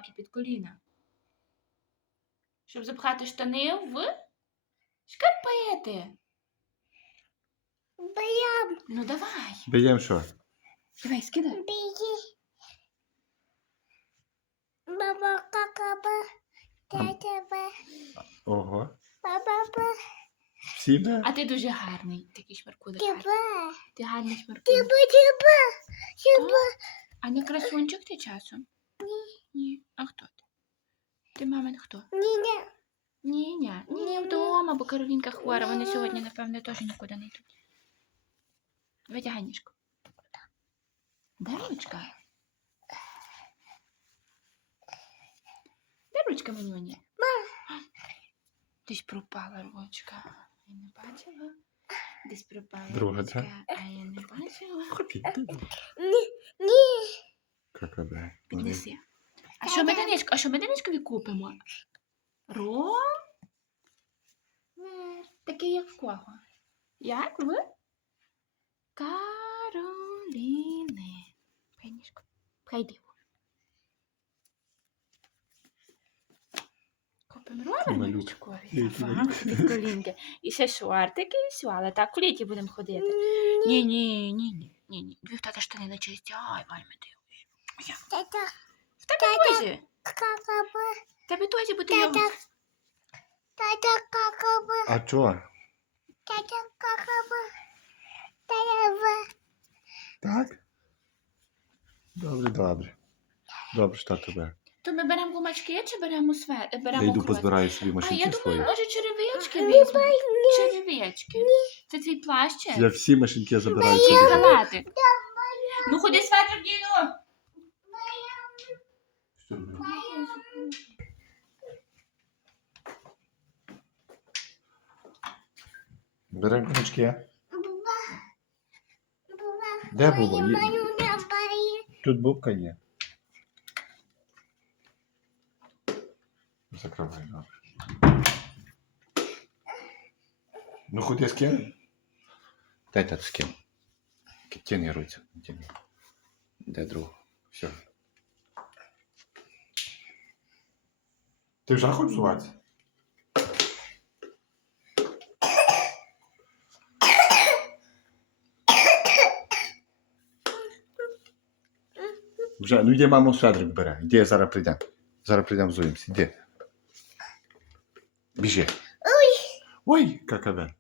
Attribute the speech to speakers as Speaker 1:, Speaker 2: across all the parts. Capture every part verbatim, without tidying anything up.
Speaker 1: широкі під коліна. Щоб запхати штани в шкарпети.
Speaker 2: Б'єм.
Speaker 1: Ну давай.
Speaker 3: Б'єм що?
Speaker 1: Давай, скидай.
Speaker 2: Б'ї. Баба, какаба. Тетяба.
Speaker 3: Ого.
Speaker 2: Баба,
Speaker 3: Всі бе?
Speaker 1: А ти дуже гарний, такий шмаркулик. гарний.
Speaker 2: тіба.
Speaker 1: Ти гарний шмаркулик.
Speaker 2: Тіба, тіба. Тіба.
Speaker 1: А не красунчик ти часом?
Speaker 2: Ні.
Speaker 1: Ні. А хто ти? Ти мамин хто?
Speaker 2: Ні, ні.
Speaker 1: Ні, ні. Ні, вдома, бо Каролінка хвора. Вони сьогодні, напевне, теж нікуди не йдуть. Витягай ніжку. Де ручка? Де ручка, Манюні? Десь пропала ручка. Я не бачила. Десь пропала
Speaker 3: Друга,
Speaker 1: ручка,
Speaker 3: да?
Speaker 1: а я не бачила.
Speaker 2: Ні. Ні.
Speaker 3: Какабе.
Speaker 1: Піднеси. А що ми Дениску? А що ми Денискові купимо? Ром? Такий, як в кого? Як в? Кароліни. Пхай ніжку. Пхай діву. Купимо ровер
Speaker 3: Малюк.
Speaker 1: Денискові.
Speaker 3: Який
Speaker 1: Ага,
Speaker 3: малюк.
Speaker 1: під колінки. І ще шортики, і все. Але так, в літі будемо ходити. Ні, ні, ні, ні, ні, ні. Дві в тата штани на чисті. Ай, Вальме, дивись.
Speaker 2: Тета,
Speaker 1: В тебе теж.
Speaker 2: какаба.
Speaker 1: В тебе теж, бо ти його...
Speaker 2: Тета. Тета, какаба.
Speaker 3: А чо?
Speaker 2: Тета, какаба. Тета.
Speaker 3: Так? Добре, добре. Добре, що тебе.
Speaker 1: То ми беремо гумачки чи беремо све...
Speaker 3: Я
Speaker 1: беремо
Speaker 3: йду
Speaker 1: крос?
Speaker 3: позбираю собі
Speaker 1: А я
Speaker 3: машинки
Speaker 1: думаю,
Speaker 3: свої.
Speaker 1: може черевички візьмемо? Черевички. Це твій плащик?
Speaker 3: Я всі машинки забираю
Speaker 1: Чи
Speaker 3: собі.
Speaker 1: халатик? Ну ходи светр вдіну.
Speaker 3: Що робити? Беремо книжки. Де Буба? Є- Тут бубка є. Закривай, добре. Ну, ходи з ким? Дай тату з ким. Тяни руці. Тяни. Де друг? Все. Ти вже хочеш взуватися? Вже, ну йди, мамо, свадрик бере. Йди, зараз прийдемо. Зараз прийдемо, взуємося. Йди. Біжи. Ой! Ой, какаве.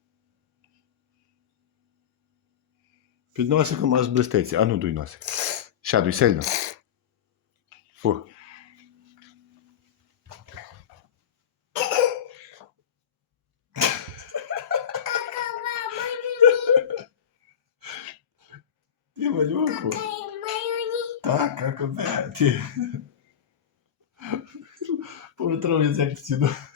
Speaker 3: Під носиком аж блиститься. А ну, дуй носик. Ща, дуй сильно. Фу. Ти малюку. Так, какаве. Ти. Повітровець як в стіну.